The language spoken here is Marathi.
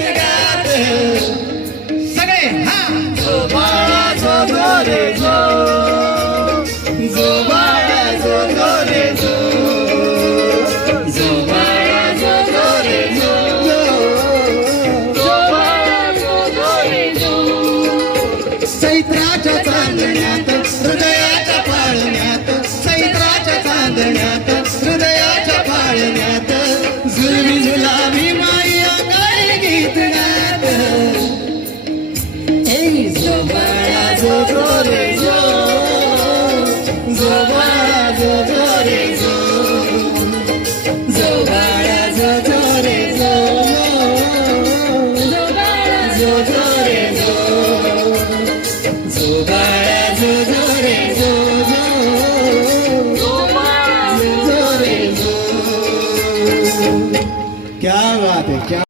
गीत गात सगळे हा जो बाळा जो जो रे जो जो बाळा जो जो रे जो जो बाळा जो जो रे जो जो बाळा जो जो रे जो चैत्राच्या चांदण्यात हृदयाच्या पाळण्यात चैत्राच्या चांदण्यात हृदयाच्या पाळण्यात झुलमी झुलामी माया काय गीत गात जो बाळा जो जो रे जो जो बाळा जो जो रे